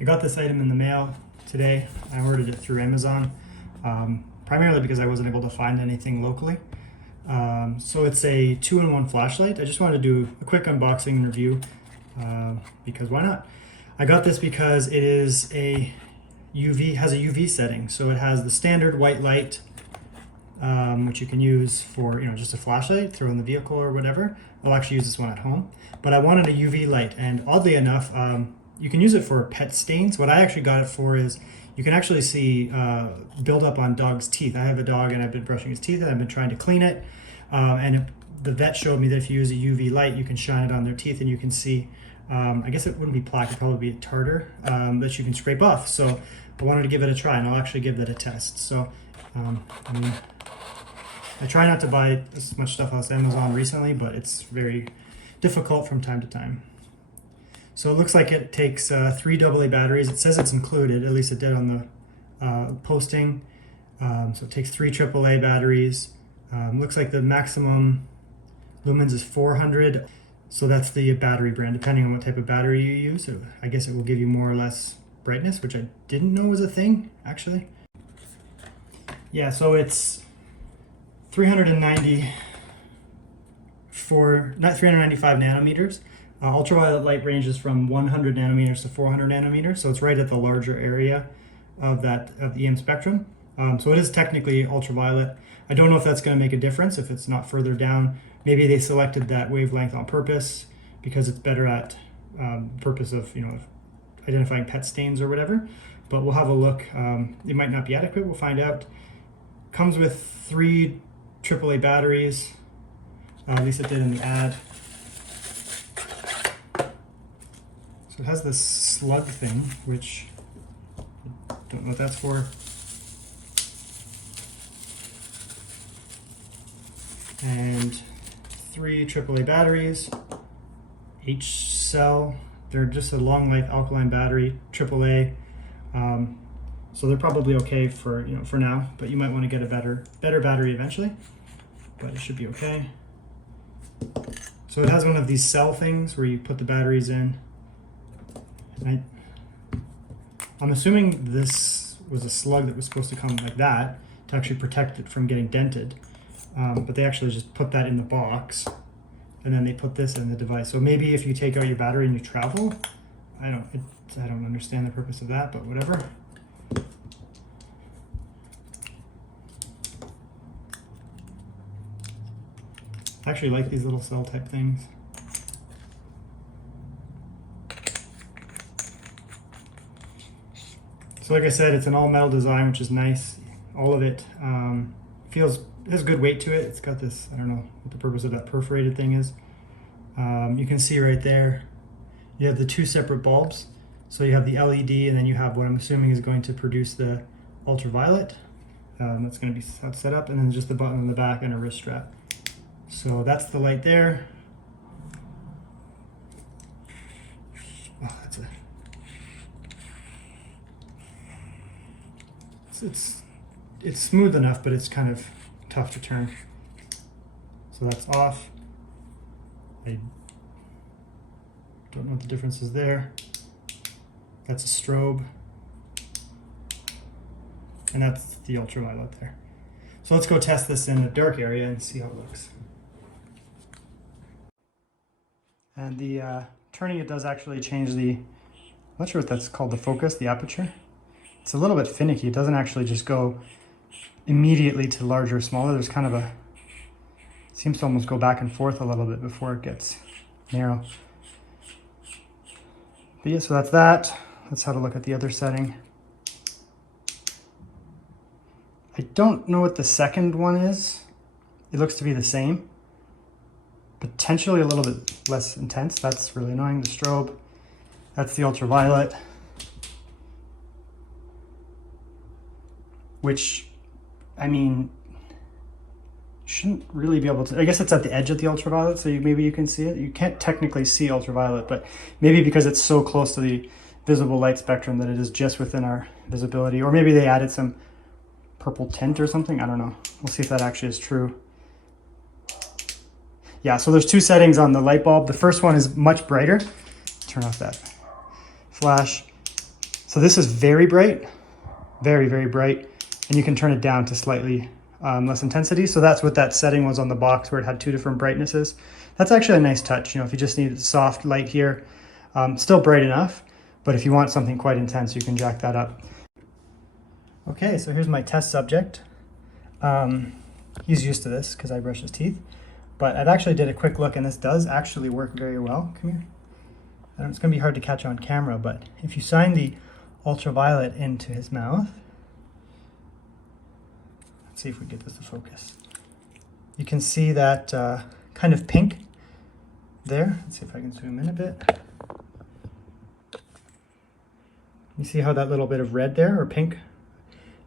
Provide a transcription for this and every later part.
I got this item in the mail today. I ordered it through Amazon, primarily because I wasn't able to find anything locally. So it's a 2-in-1 flashlight. I just wanted to do a quick unboxing and review because why not? I got this because it is has a UV setting. So it has the standard white light, which you can use for just a flashlight, throw in the vehicle or whatever. I'll actually use this one at home. But I wanted a UV light, and oddly enough, you can use it for pet stains. What I actually got it for is you can actually see buildup on dogs' teeth. I have a dog and I've been brushing his teeth and I've been trying to clean it. The vet showed me that if you use a UV light, you can shine it on their teeth and you can see, I guess it wouldn't be plaque, it'd probably be a tartar that you can scrape off. So I wanted to give it a try, and I'll actually give that a test. So, I try not to buy as much stuff off Amazon recently, but it's very difficult from time to time. So it looks like it takes 3 AA batteries. It says it's included, at least it did on the posting. So it takes 3 AAA batteries. Looks like the maximum lumens is 400. So that's the battery brand. Depending on what type of battery you use, I guess it will give you more or less brightness, which I didn't know was a thing, actually. Yeah, so it's 395 nanometers. Ultraviolet light ranges from 100 nanometers to 400 nanometers, so it's right at the larger area of the EM spectrum. So it is technically ultraviolet. I don't know if that's going to make a difference if it's not further down. Maybe they selected that wavelength on purpose because it's better at purpose of identifying pet stains or whatever. But we'll have a look. It might not be adequate. We'll find out. Comes with 3 AAA batteries. At least it did in the ad. So it has this slug thing, which I don't know what that's for. And 3 AAA batteries, each cell. They're just a long life alkaline battery, AAA. So they're probably okay for for now, but you might want to get a better battery eventually. But it should be okay. So it has one of these cell things where you put the batteries in. And I'm assuming this was a slug that was supposed to come like that to actually protect it from getting dented. But they actually just put that in the box, and then they put this in the device. So maybe if you take out your battery and you travel, I don't understand the purpose of that, but whatever. I actually like these little cell type things. So like I said, it's an all metal design, which is nice. All of it has good weight to it. It's got this, I don't know what the purpose of that perforated thing is. You can see right there, you have the 2 separate bulbs. So you have the LED, and then you have what I'm assuming is going to produce the ultraviolet. That's going to be set up, and then just the button on the back and a wrist strap. So that's the light there. Oh, it's smooth enough, but it's kind of tough to turn. So that's off. I don't know what the difference is there. That's a strobe. And that's the ultraviolet there. So let's go test this in a dark area and see how it looks. And the turning it does actually change I'm not sure what that's called, the focus, the aperture. It's a little bit finicky. It doesn't actually just go immediately to larger or smaller. There's kind of it seems to almost go back and forth a little bit before it gets narrow. But yeah, so that's that. Let's have a look at the other setting. I don't know what the second one is. It looks to be the same. Potentially a little bit less intense. That's really annoying. The strobe. That's the ultraviolet. Which, I mean, shouldn't really be able to. I guess it's at the edge of the ultraviolet, so maybe you can see it. You can't technically see ultraviolet, but maybe because it's so close to the visible light spectrum that it is just within our visibility. Or maybe they added some purple tint or something. I don't know. We'll see if that actually is true. Yeah, so there's 2 settings on the light bulb. The first one is much brighter. Turn off that flash. So this is very bright, very, very bright. And you can turn it down to slightly less intensity. So that's what that setting was on the box, where it had 2 different brightnesses. That's actually a nice touch. You know, if you just need a soft light here, still bright enough, but if you want something quite intense, you can jack that up. Okay, so here's my test subject. He's used to this because I brush his teeth, but I actually did a quick look, and this does actually work very well. Come here. I know it's going to be hard to catch on camera, but if you shine the ultraviolet into his mouth, let's see if we get this to focus. You can see that kind of pink there. Let's see if I can zoom in a bit. You see how that little bit of red there, or pink?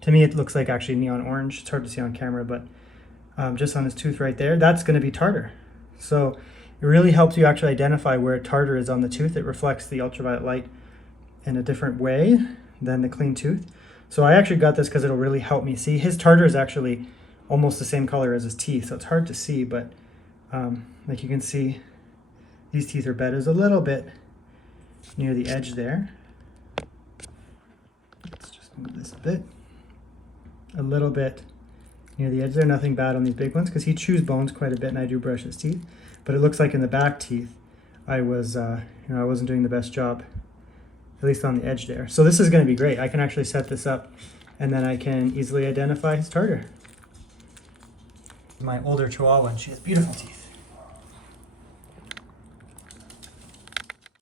To me, it looks like actually neon orange. It's hard to see on camera, but just on his tooth right there, that's going to be tartar. So it really helps you actually identify where tartar is on the tooth. It reflects the ultraviolet light in a different way than the clean tooth. So I actually got this because it'll really help me see. His tartar is actually almost the same color as his teeth, so it's hard to see, but like you can see, these teeth are bedded a little bit near the edge there. Let's just move this a bit. A little bit near the edge there. Nothing bad on these big ones because he chews bones quite a bit, and I do brush his teeth. But it looks like in the back teeth, I was, I wasn't doing the best job, at least on the edge there. So this is going to be great. I can actually set this up, and then I can easily identify his tartar. My older Chihuahua, and she has beautiful teeth.